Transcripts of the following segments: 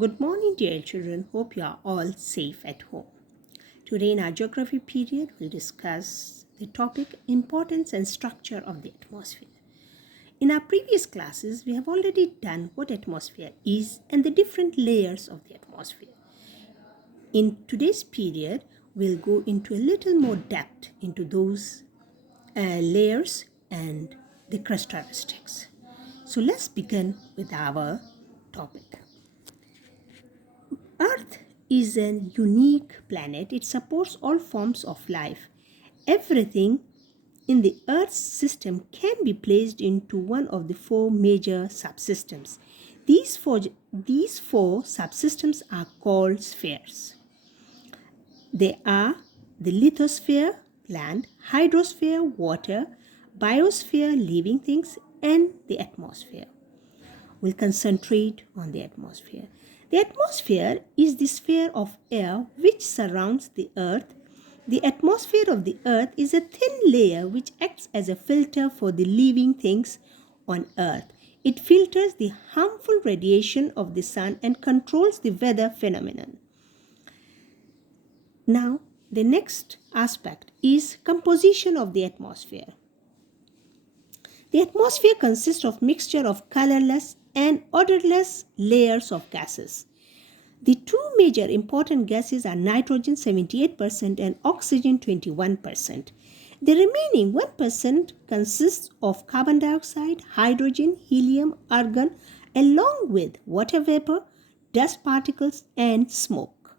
Good morning, dear children. Hope you are all safe at home. Today, in our geography period, we'll discuss the topic importance and structure of the atmosphere. In our previous classes, we have already done what atmosphere is and the different layers of the atmosphere. In today's period, we'll go into a little more depth into those layers and the characteristics. So let's begin with our topic. Earth is a unique planet. It supports all forms of life. Everything in the Earth's system can be placed into one of the four major subsystems. These four subsystems are called spheres. They are the lithosphere, land, hydrosphere, water, biosphere, living things, and the atmosphere. We'll concentrate on the atmosphere. The atmosphere is the sphere of air which surrounds the earth. The atmosphere of the earth is a thin layer which acts as a filter for the living things on earth. It filters the harmful radiation of the sun and controls the weather phenomenon. Now, the next aspect is composition of the atmosphere. The atmosphere consists of mixture of colorless and odorless layers of gases. The two major important gases are nitrogen 78% and oxygen 21%. The remaining 1% consists of carbon dioxide, hydrogen, helium, argon, along with water vapor, dust particles, and smoke.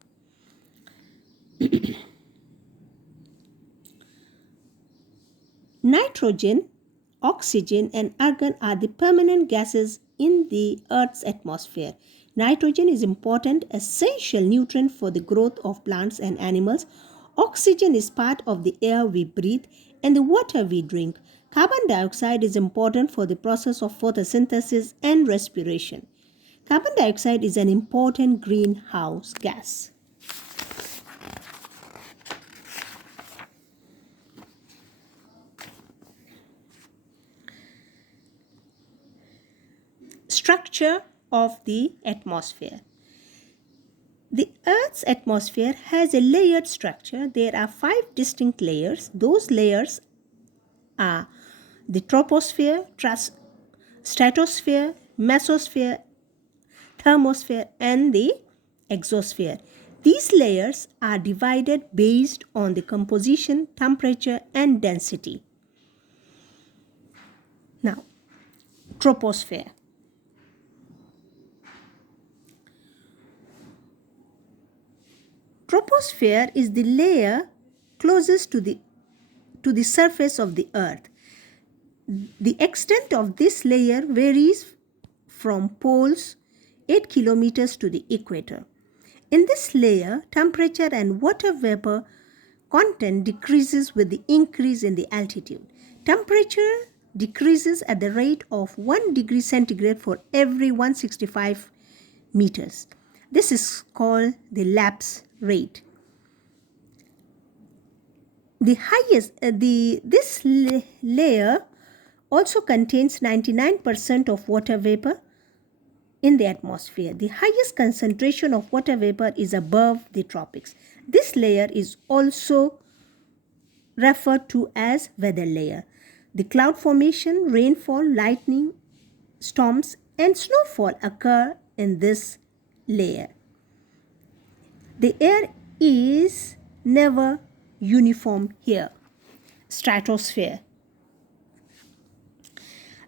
Nitrogen, oxygen, and argon are the permanent gases in the Earth's atmosphere. Nitrogen is important, essential nutrient for the growth of plants and animals. Oxygen is part of the air we breathe and the water we drink. Carbon dioxide is important for the process of photosynthesis and respiration. Carbon dioxide is an important greenhouse gas. Structure of the atmosphere. The Earth's atmosphere has a layered structure. There are 5 distinct layers. Those layers are the troposphere, stratosphere, mesosphere, thermosphere, and the exosphere. These layers are divided based on the composition, temperature, and density. Now, troposphere. Troposphere is the layer closest to the surface of the earth. The extent of this layer varies from poles 8 kilometers to the equator. In this layer, temperature and water vapor content decreases with the increase in the altitude. Temperature decreases at the rate of 1 degree centigrade for every 165 meters. This is called the lapse rate. This layer also contains 99% of water vapor in the atmosphere. The highest concentration of water vapor is above the tropics. This layer is also referred to as weather layer. The cloud formation, rainfall, lightning, storms, and snowfall occur in this layer. The air is never uniform here. Stratosphere.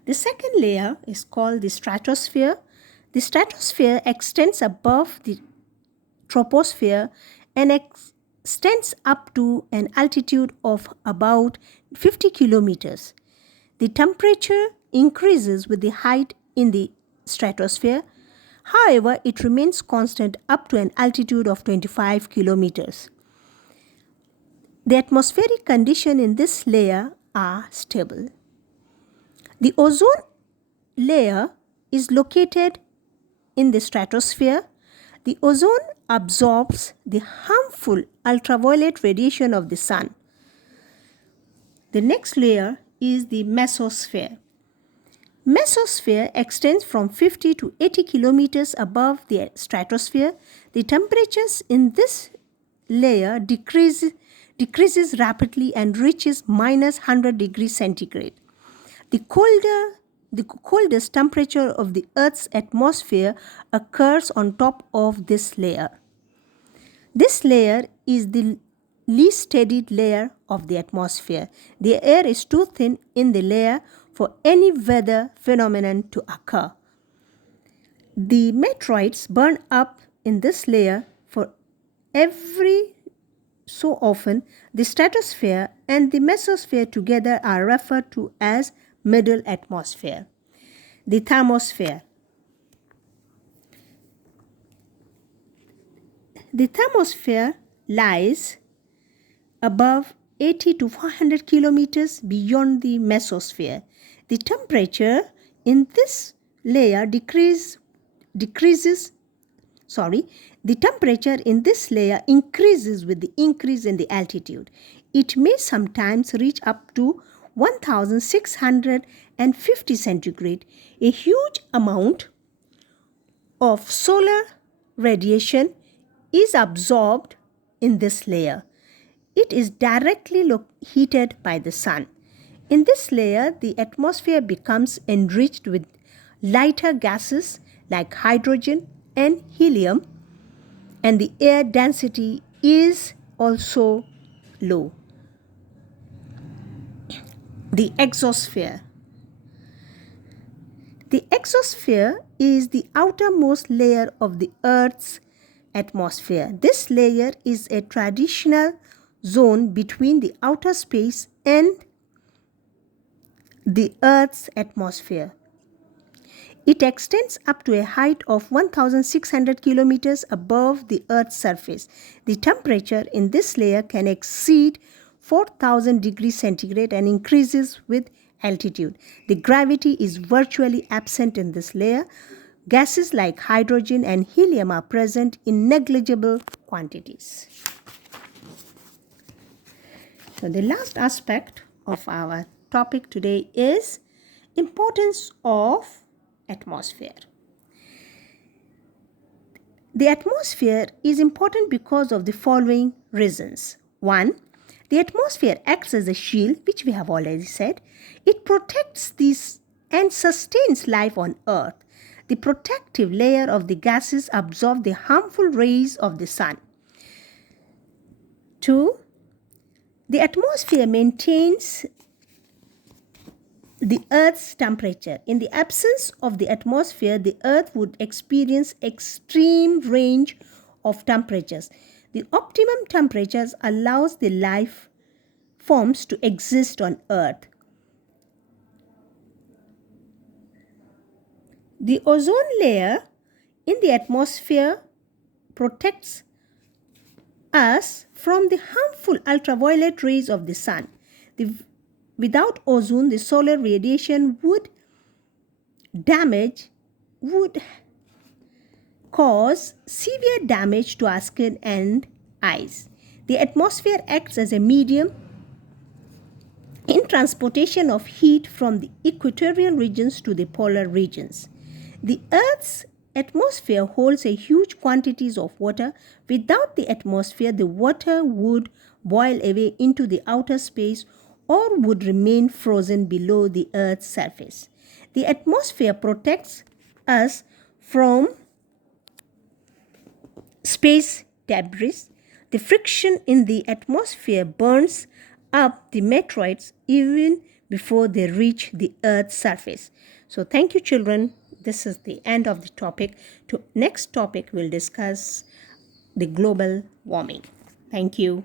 The second layer is called the stratosphere. The stratosphere extends above the troposphere and extends up to an altitude of about 50 kilometers. The temperature increases with the height in the stratosphere. However, it remains constant up to an altitude of 25 kilometers. The atmospheric conditions in this layer are stable. The ozone layer is located in the stratosphere. The ozone absorbs the harmful ultraviolet radiation of the sun. The next layer is the mesosphere. Mesosphere extends from 50 to 80 kilometers above the stratosphere. The temperatures in this layer decreases rapidly and reaches minus 100 degrees centigrade. The coldest temperature of the Earth's atmosphere occurs on top of this layer. This layer is the least studied layer of the atmosphere. The air is too thin in the layer for any weather phenomenon to occur. The meteorites burn up in this layer for every so often. The stratosphere and the mesosphere together are referred to as middle atmosphere. The thermosphere. The thermosphere lies above 80 to 400 kilometers beyond the mesosphere. The temperature in this layer increases with the increase in the altitude. It may sometimes reach up to 1650 centigrade. A huge amount of solar radiation is absorbed in this layer. It is directly heated by the sun. In this layer, the atmosphere becomes enriched with lighter gases like hydrogen and helium, and the air density is also low. The exosphere. The exosphere is the outermost layer of the Earth's atmosphere. This layer is a transitional zone between the outer space and the Earth's atmosphere. It extends up to a height of 1,600 kilometers above the Earth's surface. The temperature in this layer can exceed 4,000 degrees centigrade and increases with altitude. The gravity is virtually absent in this layer. Gases like hydrogen and helium are present in negligible quantities. So the last aspect of our topic today is importance of atmosphere. The atmosphere is important because of the following reasons. 1. The atmosphere acts as a shield, which we have already said. It protects this and sustains life on Earth. The protective layer of the gases absorb the harmful rays of the sun. 2. The atmosphere maintains the Earth's temperature. In the absence of the atmosphere, the Earth would experience extreme range of temperatures. The optimum temperatures allows the life forms to exist on Earth. The ozone layer in the atmosphere protects us from the harmful ultraviolet rays of the sun. Without ozone, the solar radiation would cause severe damage to our skin and eyes. The atmosphere acts as a medium in transportation of heat from the equatorial regions to the polar regions. The Earth's atmosphere holds a huge quantities of water. Without the atmosphere, the water would boil away into the outer space or would remain frozen below the Earth's surface. The atmosphere protects us from space debris. The friction in the atmosphere burns up the meteorites even before they reach the Earth's surface. So thank you, children. This is the end of the topic. Next topic we'll discuss the global warming. Thank you.